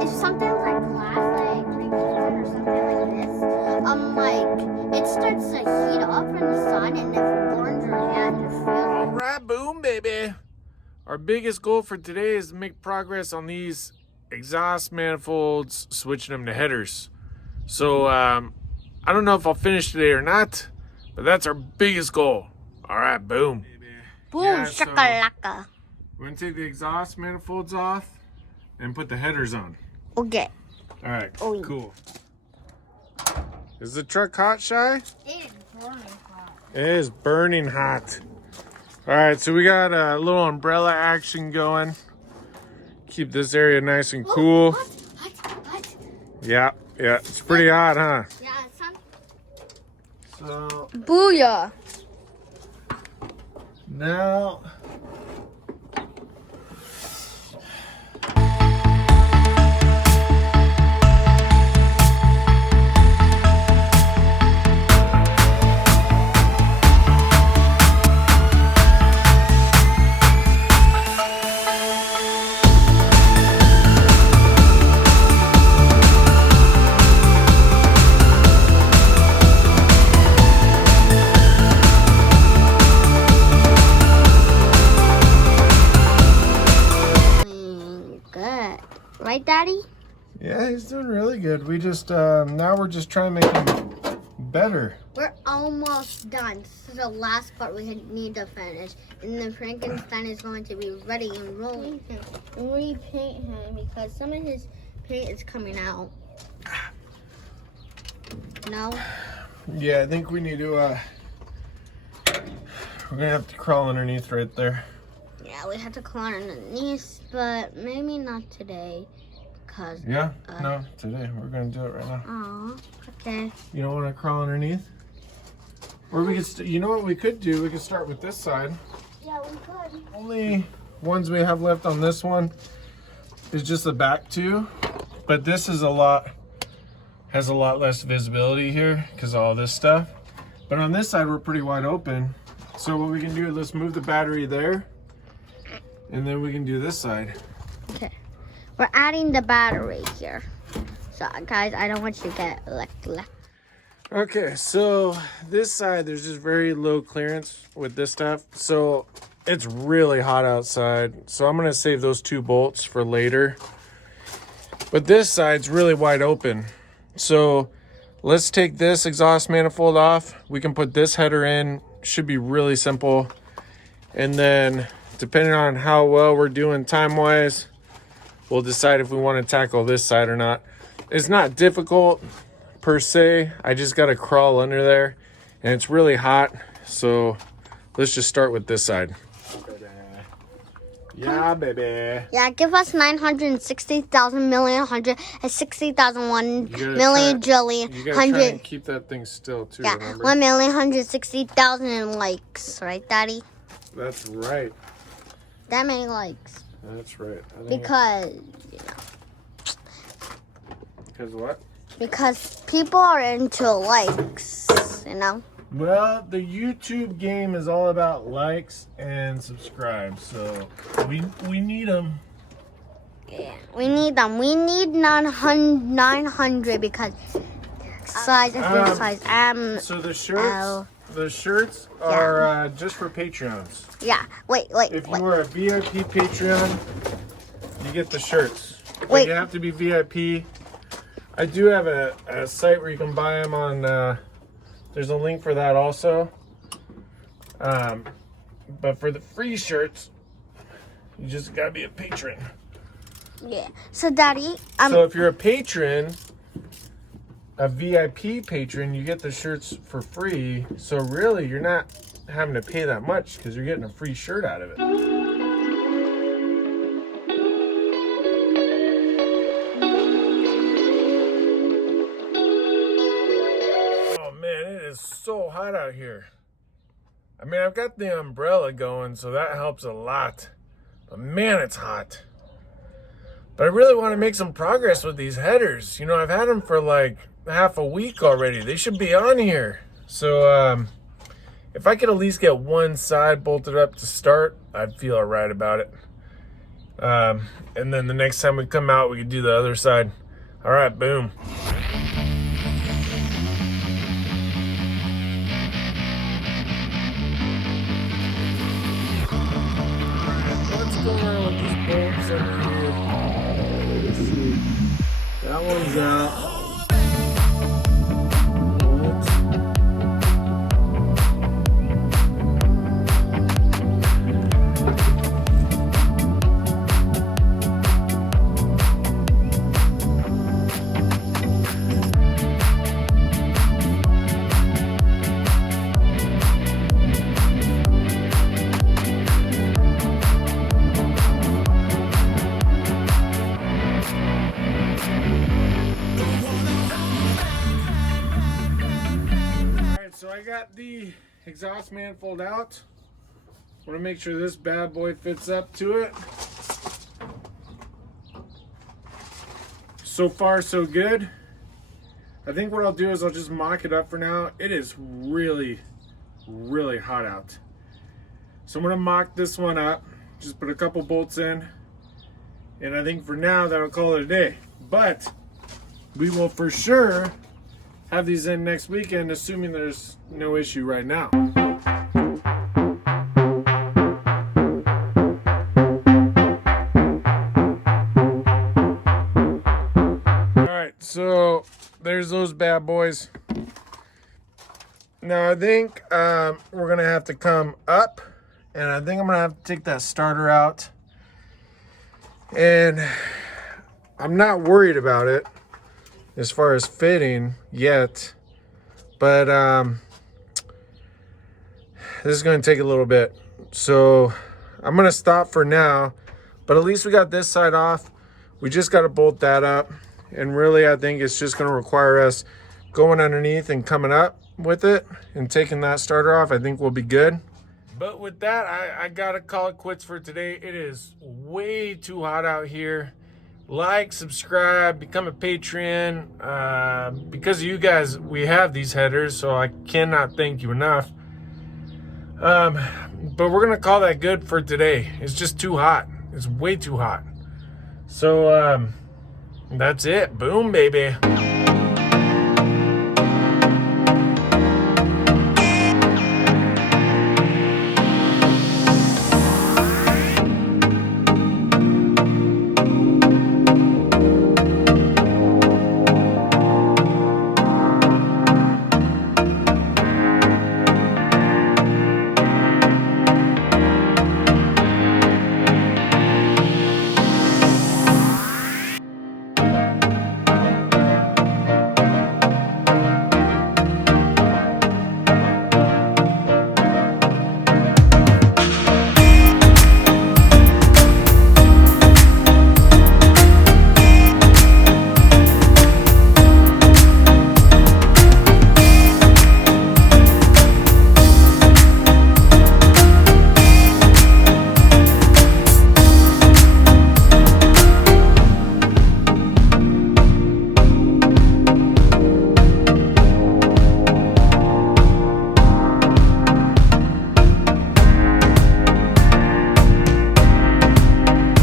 if something's like glass, like or something like this, like it starts to heat up in the sun, and if it burns your hand, you feel it. All right, boom, baby. Our biggest goal for today is to make progress on these exhaust manifolds, switching them to headers. So I don't know if I'll finish today or not, but that's our biggest goal. All right, boom. Boom, Yeah, shakalaka. We're gonna take the exhaust manifolds off and put the headers on. Okay. All right, Oh. cool. Is the truck hot, Shy? It is burning hot. It is burning hot. All right, so we got a little umbrella action going. Keep this area nice and cool. Hot. Yeah, it's pretty hot, huh? Yeah, son. So Booyah. now Good. Right, Daddy? yeah, he's doing really good. We just now we're just trying to make him better. We're almost done. This is the last part we need to finish. And then Frankenstein is going to be ready and rolling. And repaint him because some of his paint is coming out. No? Yeah, I think we need to we're gonna have to crawl underneath right there. Yeah, we have to climb underneath, but maybe not today. Because. Yeah? No, today. We're gonna do it right now. Oh, okay. You don't want to crawl underneath? Or we could, you know what we could do? We could start with this side. Yeah, we could. Only ones we have left on this one is just the back two. But this is has a lot less visibility here because of all this stuff. But on this side, we're pretty wide open. So what we can do is let's move the battery there. And then we can do this side. Okay. We're adding the battery here. So, guys, I don't want you to get Okay, so this side, there's just very low clearance with this stuff. So it's really hot outside. So I'm going to save those 2 bolts for later. But this side's really wide open. So let's take this exhaust manifold off. We can put this header in. Should be really simple. And then depending on how well we're doing time-wise, we'll decide if we want to tackle this side or not. It's not difficult per se. I just got to crawl under there and it's really hot. So let's just start with this side. Yeah, baby. Yeah, give us 960,000 million, 160,001 million, trillion, You gotta try 100. and keep that thing still too, Yeah, remember? 1,160,000 likes, right, Daddy? That's right. That many likes. That's right. Because, Because what? because people are into likes, you know? Well, the YouTube game is all about likes and subscribe, so we need them. Yeah, we need them. We need 900 because size and this size. So the shirts are just for Patreons. Yeah. Wait. If you are a VIP Patreon, you get the shirts. But Wait. you have to be VIP. I do have a site where you can buy them on. There's a link for that also. But for the free shirts, you just gotta be a patron. Yeah. So, Daddy, So if you're a patron, a VIP patron, you get the shirts for free. So really, you're not having to pay that much because you're getting a free shirt out of it. Oh man, it is so hot out here. I mean, I've got the umbrella going, so that helps a lot. But man, it's hot. But I really want to make some progress with these headers. You know, I've had them for like half a week already. They should be on here. So if I could at least get one side bolted up to start, I'd feel all right about it. And then the next time we come out, we can do the other side. All right, boom. What's going on with these bolts over here? Let's see. That one's out. So I got the exhaust manifold out. Want to make sure this bad boy fits up to it. So far, so good. I think what I'll do is I'll just mock it up for now. It is really, really hot out. So I'm going to mock this one up. Just put a couple bolts in. And I think for now, that'll call it a day. But we will for sure have these in next weekend, assuming there's no issue right now. All right, so there's those bad boys. Now I think we're gonna have to come up, and I think I'm gonna have to take that starter out. And I'm not worried about it as far as fitting yet, but this is going to take a little bit, so I'm going to stop for now. But at least we got this side off. We just got to bolt that up, and really I think it's just going to require us going underneath and coming up with it and taking that starter off. I think we'll be good. But with that, I gotta call it quits for today. It is way too hot out here. Like, subscribe, become a patron. Because of you guys, we have these headers, so I cannot thank you enough. But we're gonna call that good for today. It's just too hot. It's way too hot. So that's it. Boom, baby.